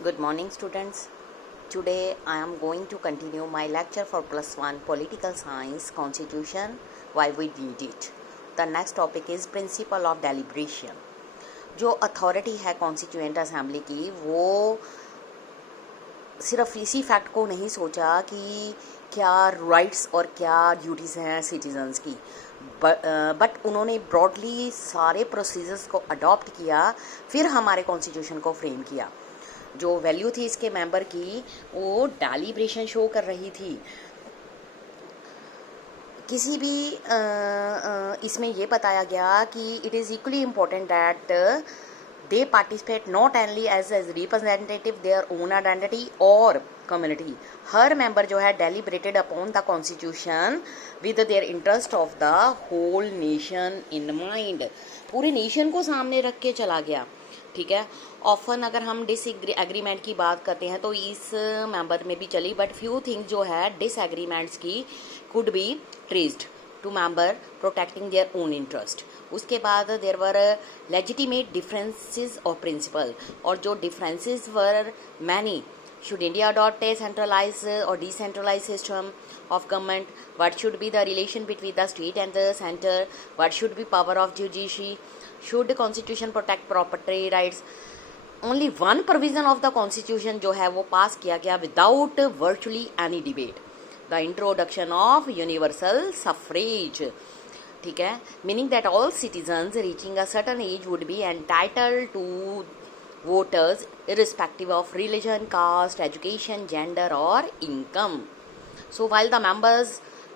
Good morning, students. Today I am going to continue my lecture for plus 1 Political Science Constitution, why we need it. The next topic is Principle of Deliberation. जो authority है constituent assembly की, वो सिर्फ इसी fact को नहीं सोचा कि क्या राइट्स और क्या ड्यूटीज़ हैं सिटीजन्स की, बट उन्होंने ब्रॉडली सारे प्रोसीजर्स को अडॉप्ट किया, फिर हमारे कॉन्स्टिट्यूशन को फ्रेम किया. जो वैल्यू थी इसके मेंबर की, वो डेलिब्रेशन शो कर रही थी. किसी भी इसमें ये बताया गया कि it is equally important that they participate not only as representative their own identity और कम्युनिटी. हर मेंबर जो है deliberated upon the constitution with their interest of the whole nation in mind. पूरे नेशन को सामने रख के चला गया. ठीक है. ऑफन अगर हम डिसएग्रीमेंट की बात करते हैं तो इस मेंबर में भी चली, बट फ्यू थिंग्स जो है डिसएग्रीमेंट्स की could be traced to member protecting their own interest. उसके बाद there were legitimate differences of principle, और जो differences were many. Should India adopt a centralized or decentralized system of government? What should be the relation between the state and the center? What should be power of judiciary? Should the constitution protect property rights? Only one provision of the constitution जो है वो पास किया गया without virtually any debate. The introduction of universal suffrage. ठीक है. Meaning that all citizens reaching a certain age would be entitled to voters irrespective of religion, caste, education, gender or income. So while the members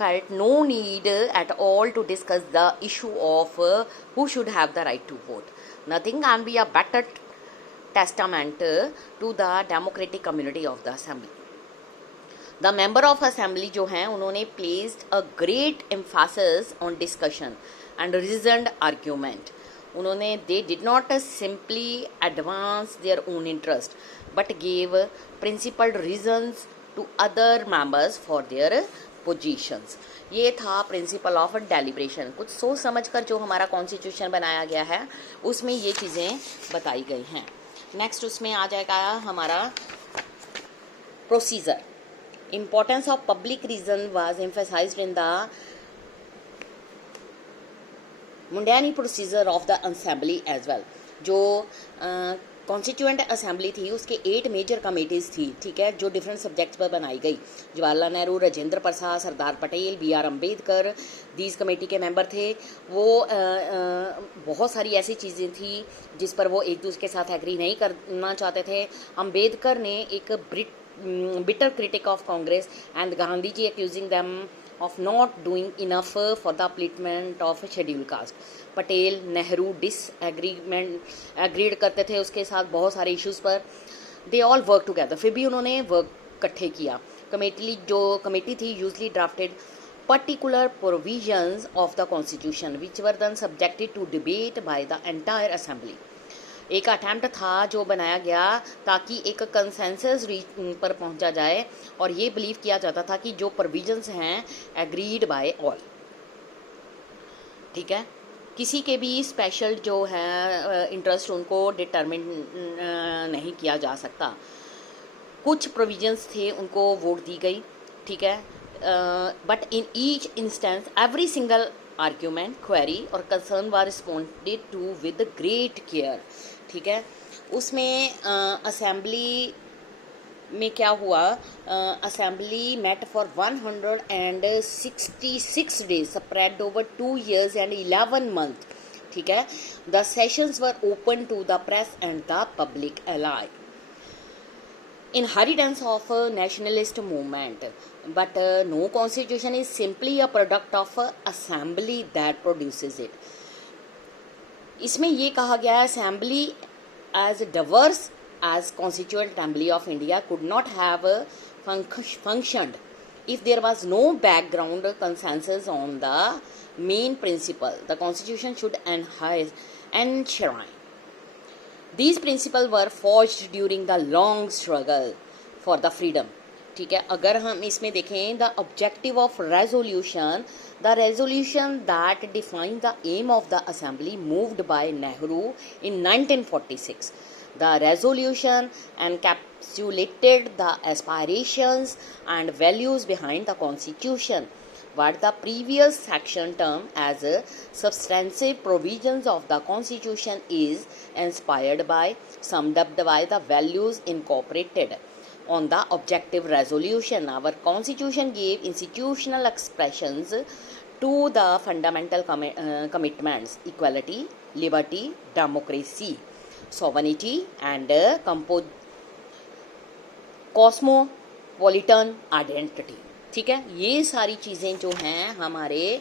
felt no need at all to discuss the issue of who should have the right to vote, nothing can be a better testament to the democratic community of the assembly. The member of assembly जो हैं उन्होंने placed a great emphasis on discussion and reasoned argument. उन्होंने they did not simply advance their own interest but gave principled reasons to other members for their positions. ये था principle of deliberation. कुछ सोच समझ कर जो हमारा कॉन्स्टिट्यूशन बनाया गया है उसमें ये चीज़ें बताई गई हैं. नेक्स्ट उसमें आ जाएगा हमारा procedure. Importance of public reason was emphasised in the mundane procedure of the assembly as well. जो कॉन्स्टिट्यूएंट असेंबली थी उसके 8 मेजर कमेटीज़ थी. ठीक है. जो डिफरेंट सब्जेक्ट्स पर बनाई गई. Jawaharlal Nehru, Rajendra Prasad, Sardar Patel, B.R. Ambedkar these committee के मेंबर थे. वो बहुत सारी ऐसी चीज़ें थी जिस पर वो एक दूसरे के साथ एग्री नहीं करना चाहते थे. अम्बेडकर ने एक bitter critic of Congress and Gandhiji accusing them of not doing enough for the upliftment of scheduled caste. Patel, Nehru agreed करते थे उसके साथ बहुत सारे issues पर. They all work together. फिर भी उन्होंने वर्क इकट्ठे किया. कमेटी थी usually drafted particular provisions of the constitution which were then subjected to debate by the entire assembly. एक अटैम्प्ट था जो बनाया गया ताकि एक कंसेंसस पर पहुंचा जाए, और ये बिलीव किया जाता था कि जो प्रोविजंस हैं एग्रीड बाय ऑल. ठीक है. किसी के भी स्पेशल जो है इंटरेस्ट उनको डिटरमिन नहीं किया जा सकता. कुछ प्रोविजंस थे उनको वोट दी गई. ठीक है. But in each instance every single argument, query और concern were responded to with great care. ठीक है. उसमें असेंबली में क्या हुआ, assembly met for 166 days spread over 2 years and 11 months. ठीक है. The sessions were open to the press and the public alike. Inheritance of a nationalist movement, but no constitution is simply a product of a assembly that produces it. इसमें ये कहा गया है assembly as diverse as constituent assembly of India could not have functioned if there was no background consensus on the main principle the constitution should enshrine. These principles were forged during the long struggle for the freedom. ठीक है. अगर हम इसमें देखें the objective of resolution, the resolution that define the aim of the assembly moved by Nehru in 1946 The resolution encapsulated the aspirations and values behind the Constitution, what the previous section termed as substantive provisions of the Constitution is inspired by, summed up by the values incorporated. On the objective resolution, our Constitution gave institutional expressions to the fundamental commitments: equality, liberty, democracy, sovereignty and cosmopolitan identity. ठीक है, ये सारी चीज़ें जो हैं हमारे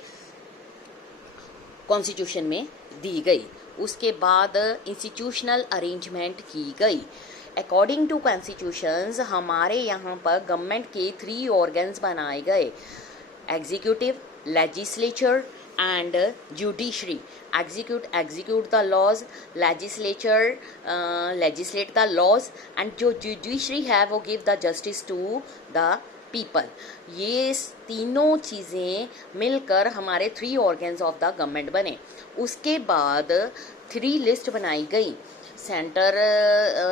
constitution में दी गई. उसके बाद इंस्टीट्यूशनल अरेंजमेंट की गई. अकॉर्डिंग टू कॉन्स्टिट्यूशंस हमारे यहाँ पर गवर्नमेंट के 3 ऑर्गन्स बनाए गए: executive, legislature and judiciary. execute the laws, legislature legislate the laws and जो judiciary है वो give the justice to the people. ये तीनों चीज़ें मिलकर हमारे 3 organs of the government बने. उसके बाद 3 लिस्ट बनाई गई. सेंटर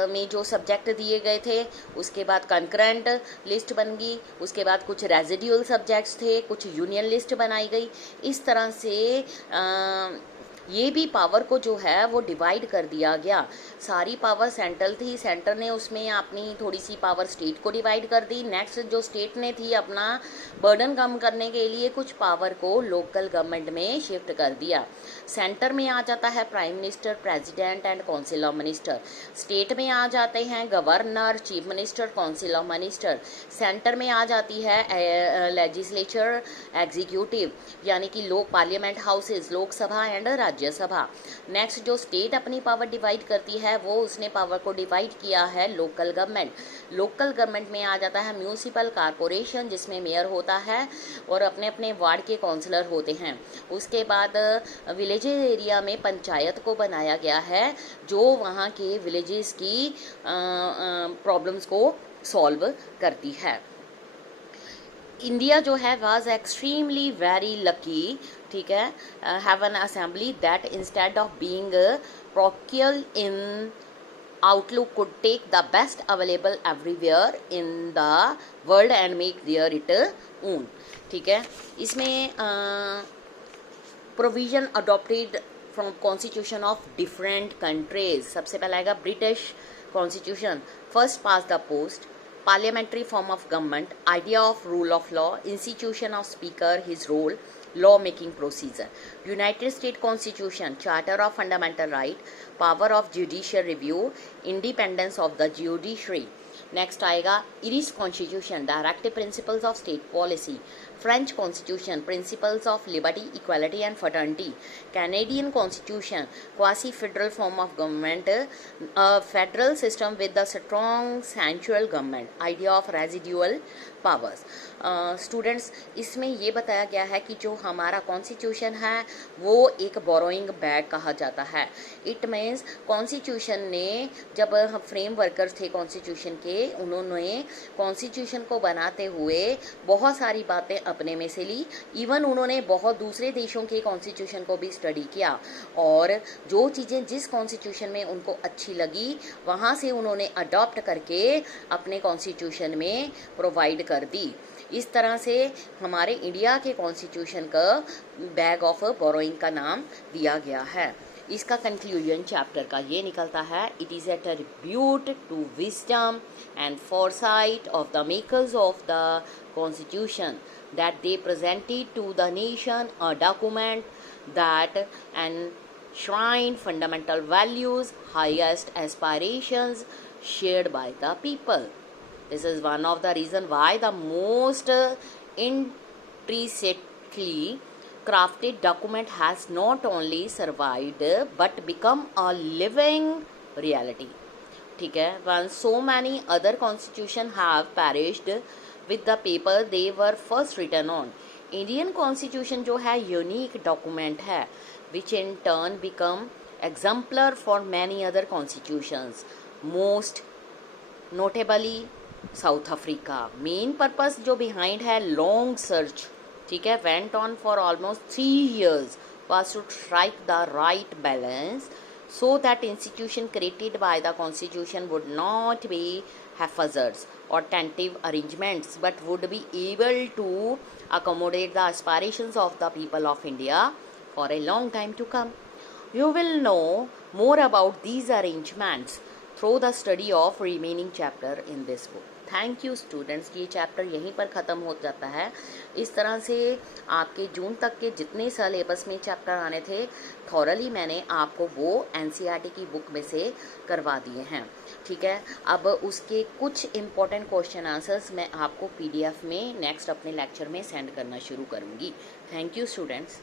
में जो सब्जेक्ट दिए गए थे, उसके बाद कंकरेंट लिस्ट बन गई, उसके बाद कुछ रेजिडुअल सब्जेक्ट्स थे, कुछ यूनियन लिस्ट बनाई गई. इस तरह से ये भी पावर को जो है वो डिवाइड कर दिया गया. सारी पावर सेंट्रल थी, सेंटर ने उसमें अपनी थोड़ी सी पावर स्टेट को डिवाइड कर दी. नेक्स्ट जो स्टेट ने थी अपना बर्डन कम करने के लिए कुछ पावर को लोकल गवर्नमेंट में शिफ्ट कर दिया. सेंटर में आ जाता है prime minister, president and council of minister. State में आ जाते हैं governor, chief minister, council of minister. Centre में आ जाती है लेजिस्लेचर, एग्जीक्यूटिव यानी कि लोक parliament houses, Lok Sabha and Rajya Sabha. Next जो स्टेट अपनी पावर डिवाइड करती है वो उसने पावर को डिवाइड किया है लोकल गवर्नमेंट. लोकल गवर्नमेंट में आ जाता है म्यूनिसिपल कॉरपोरेशन जिसमें मेयर होता है और अपने अपने वार्ड के काउंसलर होते हैं. उसके बाद विलेज एरिया में पंचायत को बनाया गया है जो वहाँ के विलेजेस की प्रॉब्लम्स को सॉल्व करती है. इंडिया जो है वाज एक्सट्रीमली वेरी लकी, ठीक है, have an assembly that instead of being parochial in outlook could take the best available everywhere in the world and make their it own. ठीक है, इसमें provision adopted from constitution of different countries. सबसे पहला आएगा British constitution. First pass the post, parliamentary form of government, idea of rule of law, institution of speaker, his role, law making procedure. United States Constitution, charter of fundamental right, power of judicial review, independence of the judiciary. Next आएगा Irish constitution, directive principles of state policy. French constitution, principles of liberty, equality and fraternity. Canadian constitution, quasi federal form of government, federal system with the strong central government, idea of residual powers. Students, इसमें ये बताया गया है कि जो हमारा constitution है वो एक बोरोइंग बैग कहा जाता है. इट मीन्स कॉन्स्टिट्यूशन ने जब फ्रेम वर्कर्स थे कॉन्स्टिट्यूशन के, उन्होंने कॉन्स्टिट्यूशन को बनाते हुए बहुत सारी बातें अपने में से ली. इवन उन्होंने बहुत दूसरे देशों के कॉन्स्टिट्यूशन को भी स्टडी किया और जो चीज़ें जिस कॉन्स्टिट्यूशन में उनको अच्छी लगी वहाँ से उन्होंने अडॉप्ट करके अपने कॉन्स्टिट्यूशन में प्रोवाइड कर दी. इस तरह से हमारे इंडिया के कॉन्स्टिट्यूशन का बैग ऑफ बोरोइंग का नाम दिया गया है. इसका कंक्लूजन चैप्टर का ये निकलता है, it is a tribute to wisdom and foresight of the makers of the constitution that they presented to the nation a document that enshrined fundamental values, highest aspirations shared by the people. This is one of the reason why the most intricately crafted document has not only survived but become a living reality. ठीक है, when so many other constitution have perished with the paper they were first written on. Indian constitution जो है unique document है which in turn become exemplar for many other constitutions. Most notably south Africa. Main purpose जो behind है long search, ठीक है, went on for almost 3 years was to strike the right balance so that institution created by the constitution would not be haphazards or tentative arrangements but would be able to accommodate the aspirations of the people of India for a long time to come. You will know more about these arrangements through the study of remaining chapter in this book. Thank you students, ये chapter यहीं पर ख़त्म हो जाता है। इस तरह से आपके जून तक के जितने सिलेबस में चैप्टर आने थे थॉरली मैंने आपको वो एनसीईआरटी की बुक में से करवा दिए हैं। ठीक है, अब उसके कुछ इम्पोर्टेंट क्वेश्चन आंसर्स मैं आपको पीडीएफ में नेक्स्ट अपने लेक्चर में सेंड करना शुरू करूँगी। Thank you students.